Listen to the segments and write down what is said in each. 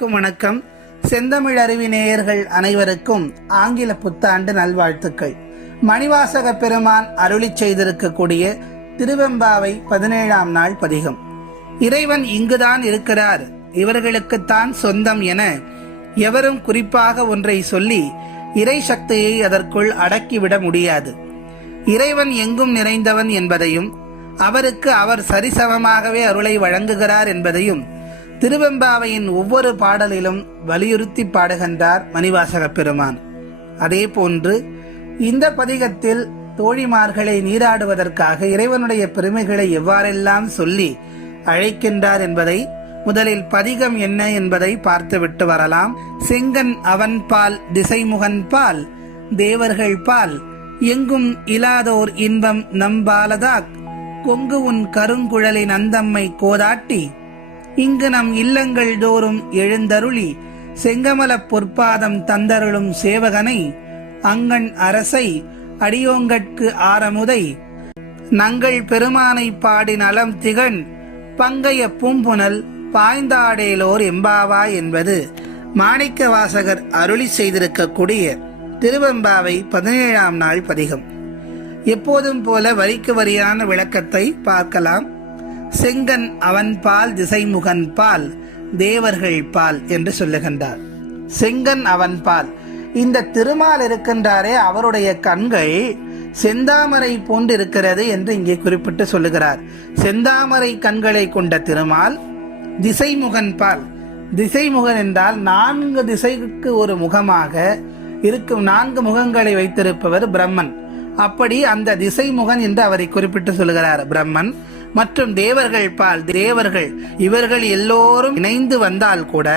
அனைவருக்கும் வணக்கம். செந்தமிழ் அறிவி நேயர்கள் அனைவருக்கும் ஆங்கில புத்தாண்டு நல்வாழ்த்துக்கள். மணிவாசக பெருமான் அருளி செய்திருக்கக்கூடிய திருவெம்பாவை பதினேழாம் நாள் பதிகம். இறைவன் இங்குதான் இருக்கிறார். இவர்களுக்குத்தான் சொந்தம் என எவரும் குறிப்பாக ஒன்றை சொல்லி இறை சக்தியை அதற்குள் அடக்கிவிட முடியாது. இறைவன் எங்கும் நிறைந்தவன் என்பதையும் அவருக்கு அவர் சரிசமமாகவே அருளை வழங்குகிறார் என்பதையும் திருவெம்பாவையின் ஒவ்வொரு பாடலிலும் வலியுறுத்தி பாடுகின்றார் மணிவாசக பெருமான். அதே போன்று இந்த பதிகத்தில் தோழிமார்களை நீராடுவதற்காக இறைவனுடைய பெருமைகளை எவ்வாறெல்லாம் சொல்லி அழைக்கின்றார் என்பதை முதலில் பதிகம் என்ன என்பதை பார்த்துவிட்டு வரலாம். செங்கன் அவன் பால் திசைமுகன் பால் தேவர்கள் பால் எங்கும் இலாதோர் இன்பம் நம்பாலதாக் கொங்கு உன் கருங்குழலின் அந்தம்மை கோதாட்டி இங்கு நம் இல்லங்கள் தோறும் எழுந்தருளி செங்கமலப் பொற்பாதம் தந்தருளும் சேவகனை அங்கண் அரசை அடியோங்கட்கு ஆரமுதை நங்கள் பெருமானை பாடி நலம் திகண் பங்கைய பூம்புனல் பாய்ந்தாடேலோர் எம்பாவா என்பது மாணிக்க வாசகர் அருளி செய்திருக்கக்கூடிய திருவெம்பாவை பதினேழாம் நாள் பதிகம். எப்போதும் போல வரிக்கு வரியான விளக்கத்தை பார்க்கலாம். செங்கன் அவன் பால் திசைமுகன் பால் தேவர்கள் பால் என்று சொல்லுகின்றார். செங்கன் அவன் பால். இந்த திருமால் இருக்கின்றாரே அவருடைய கண்கள் செந்தாமரை போன்று இருக்கிறது என்று இங்கே குறிப்பிட்டு சொல்லுகிறார். செந்தாமரை கண்களை கொண்ட திருமால் திசைமுகன் பால். திசைமுகன் என்றால் நான்கு திசைக்கு ஒரு முகமாக இருக்கும் நான்கு முகங்களை வைத்திருப்பவர் பிரம்மன். அப்படி அந்த திசைமுகன் என்று அவரை குறிப்பிட்டு சொல்லுகிறார் பிரம்மன். மற்றும் தேவர்கள் பால் தேவர்கள் இவர்கள் எல்லோரும் இணைந்து வந்தால் கூட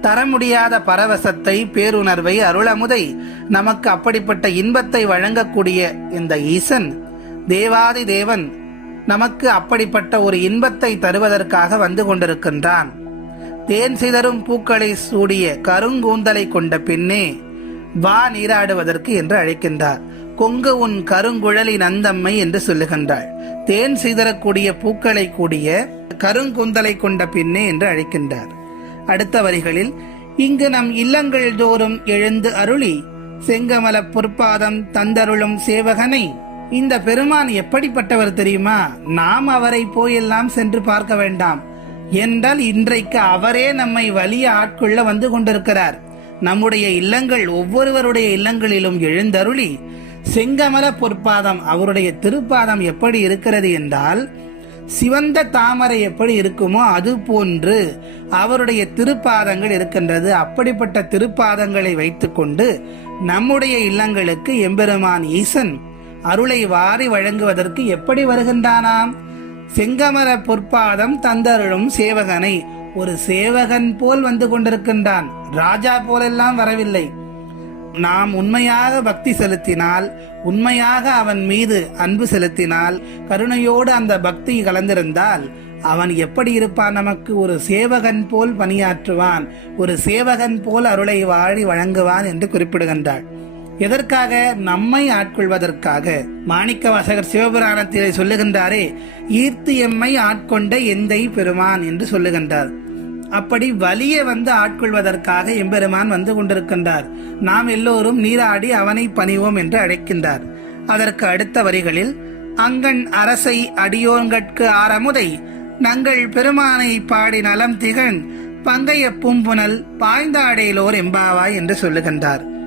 தர முடியாத பரவசத்தை பேருணர்வை அருளமுதை. நமக்கு அப்படிப்பட்ட இன்பத்தை வழங்கக்கூடிய இந்த ஈசன் தேவாதி தேவன் நமக்கு அப்படிப்பட்ட ஒரு இன்பத்தை தருவதற்காக வந்து கொண்டிருக்கின்றான். தேன் சிதறும் பூக்களை சூடிய கருங்கூந்தலை கொண்ட பின்னே வா நீராடுவதற்கு என்று அழைக்கின்றார். கொங்கு உன் கருங்குழலி நந்தம்மை என்று சொல்லுகின்றாள். தேன் சிதறக்கூடிய பூக்களை கூடிய கருங்குந்தலை கொண்ட பின்னே என்று அழைக்கின்றார். அடுத்த வரிகளில் இங்கு நம் இல்லங்கள் தோறும் எழுந்து அருளி செங்கமல பொற்பாதம் தந்தருளும் சேவகனை இந்த பெருமான் எப்படிப்பட்டவர் தெரியுமா? நாம் அவரை போயெல்லாம் சென்று பார்க்க வேண்டாம். என்றால் இன்றைக்கு அவரே நம்மை வலிய ஆட்கொள்ள வந்து கொண்டிருக்கிறார். நம்முடைய இல்லங்கள் ஒவ்வொருவருடைய இல்லங்களிலும் எழுந்தருளி செங்கமல பொற்பாதம் அவருடைய திருப்பாதம் எப்படி இருக்கிறது என்றால் சிவந்த தாமரை எப்படி இருக்குமோ அது போன்று அவருடைய திருப்பாதங்கள் இருக்கின்றது. அப்படிப்பட்ட திருப்பாதங்களை வைத்துக்கொண்டு நம்முடைய இல்லங்களுக்கு எம்பெருமான் ஈசன் அருளை வாரி வழங்குவதற்கு எப்படி வருகின்றானாம்? செங்கமர பொற்பாதம் தந்தருளும் சேவகனை ஒரு சேவகன் போல் வந்து கொண்டிருக்கின்றான். ராஜா போலெல்லாம் வரவில்லை. நாம் உண்மையாக பக்தி செலுத்தினால் உண்மையாக அவன் மீது அன்பு செலுத்தினால் கருணையோடு அந்த பக்தி கலந்திருந்தால் அவன் எப்படி இருப்பான் நமக்கு? ஒரு சேவகன் போல் பணியாற்றுவான் ஒரு சேவகன் போல் அருளை வாழி வழங்குவான் என்று குறிப்பிடுகின்றாள். எதற்காக? நம்மை ஆட்கொள்வதற்காக. மாணிக்க வாசகர் சிவபுராணத்திலே சொல்லுகின்றாரே ஈர்த்து எம்மை ஆட்கொண்ட எந்தை பெருமான் என்று சொல்லுகின்றார். அப்படி வலியை வந்து ஆட்கொள்வதற்காக எம்பெருமான் வந்து கொண்டிருக்கின்றார். நாம் எல்லோரும் நீராடி அவனை பணிவோம் என்று அழைக்கின்றார். அதற்கு அடுத்த வரிகளில் அங்கன் அரசை அடியோங்கட்கு ஆரமுதை நங்கள் பெருமானை பாடி நலம் திகழ் பங்கைய பூம்புனல் பாய்ந்தாடையிலோர் எம்பாவாய் என்று சொல்லுகின்றார்.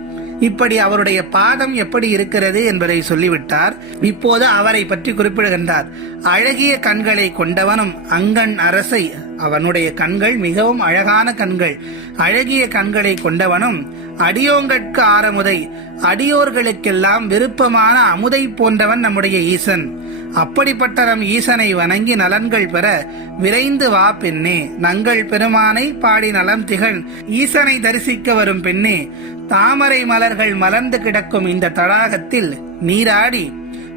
இப்படி அவருடைய பாதம் எப்படி இருக்கிறது என்பதை சொல்லிவிட்டார். இப்போது அவரை பற்றி குறிப்பிடுகின்றார். அழகிய கண்களை கொண்டவனும் அங்கன் அரசை அவனுடைய கண்கள் மிகவும் அழகான கண்கள். அழகிய கண்களை கொண்டவனும் அடியோங்கட்கு ஆரமுதை அடியோர்களுக்கெல்லாம் விருப்பமான அமுதை போன்றவன் நம்முடைய ஈசன். அப்படிப்பட்ட நம் ஈசனை வணங்கி நலன்கள் பெற விரைந்து வா பெண்ணே. நங்கள் பெருமானை பாடி நலம் திகழ். ஈசனை தரிசிக்க வரும் பெண்ணே. தாமரை மலர்கள் மலர்ந்து கிடக்கும் இந்த தடாகத்தில் நீராடி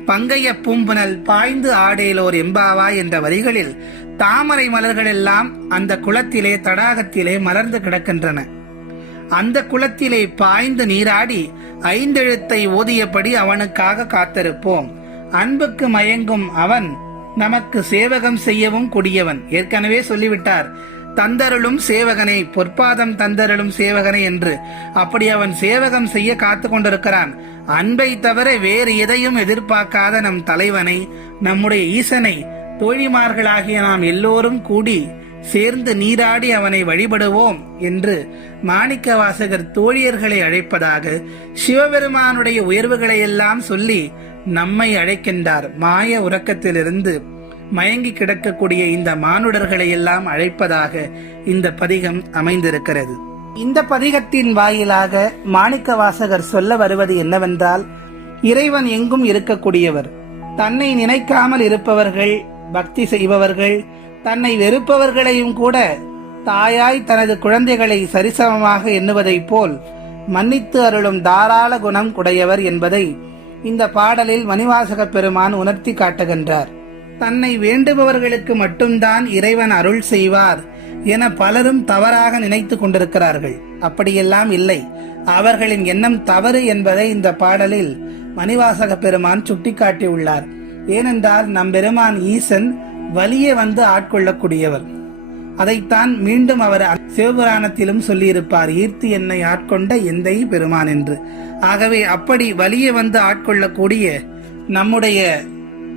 பங்கைய பூம்புனல் பாய்ந்து ஆடேலோர் எம்பாவா என்ற வரிகளில் தாமரை மலர்கள் எல்லாம் அந்த குளத்திலே தடாகத்திலே மலர்ந்து கிடக்கின்றன. அந்த குளத்திலே பாய்ந்து நீராடி ஐந்தெழுத்தை ஓதியபடி அவனுக்காக காத்திருப்போம். அன்புக்கு மயங்கும் அவன் நமக்கு சேவகம் செய்யவும் கொடியவன். ஏற்கனவே சொல்லிவிட்டார். தந்தருளும் சேவகனை பொற்பாதம் தந்தருளும் சேவகனை என்று அப்படி அவன் சேவகம் செய்ய காத்து கொண்டிருக்கிறான். அன்பை தவிர வேறு எதையும் எதிர்பார்க்காத நம் தலைவனை நம்முடைய ஈசனை தோழிமார்களாகிய நாம் எல்லோரும் கூடி சேர்ந்து நீராடி அவனை வழிபடுவோம் என்று மாணிக்க வாசகர் தோழியர்களை அழைப்பதாக சிவபெருமானுடைய உயர்வுகளை எல்லாம் சொல்லி நம்மை அழைக்கின்றார். மாய உறக்கத்திலிருந்து மயங்கி கிடக்கக்கூடிய இந்த மானுடர்களை எல்லாம் அழைப்பதாக இந்த பதிகம் அமைந்திருக்கிறது. இந்த பதிகத்தின் வாயிலாக மாணிக்க வாசகர் சொல்ல வருவது என்னவென்றால் இறைவன் எங்கும் இருக்கக்கூடியவர். தன்னை நினைக்காமல் இருப்பவர்கள் பக்தி செய்பவர்கள் தன்னை வெறுப்பவர்களையும் கூட தாயாய் தனது குழந்தைகளை சரிசமமாக எண்ணுவதைப் போல் மன்னித்து அருளும் தாராள குணம் உடையவர் என்பதை இந்த பாடலில் மணிவாசக பெருமான் உணர்த்தி காட்டுகின்றார். தன்னை வேண்டுபவர்களுக்கு மட்டும்தான் இறைவன் அருள் செய்வார் என பலரும் தவறாக நினைத்து கொண்டிருக்கிறார்கள். அப்படியெல்லாம் இல்லை. அவர்களின் எண்ணம் தவறு என்பதை இந்த பாடலில் மணிவாசக பெருமான் சுட்டிக்காட்டியுள்ளார். ஏனென்றால் நம் பெருமான் ஈசன் வலியே வந்து ஆட்கொள்ளக்கூடியவர். அதைத்தான் மீண்டும் அவர் சிவபுராணத்திலும் சொல்லியிருப்பார் ஈர்த்து என்னை ஆட்கொண்ட எந்தை பெருமான் என்று. ஆகவே அப்படி வலியே வந்து ஆட்கொள்ளக்கூடிய நம்முடைய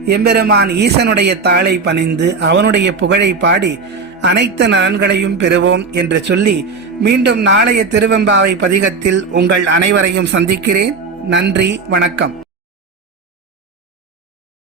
எம்பெருமான் ஈசனுடைய தாளை பணிந்து அவனுடைய புகழை பாடி அனைத்து நலன்களையும் பெறுவோம் என்று சொல்லி மீண்டும் நாளைய திருவெம்பாவை பதிகத்தில் உங்கள் அனைவரையும் சந்திக்கிறேன். நன்றி வணக்கம்.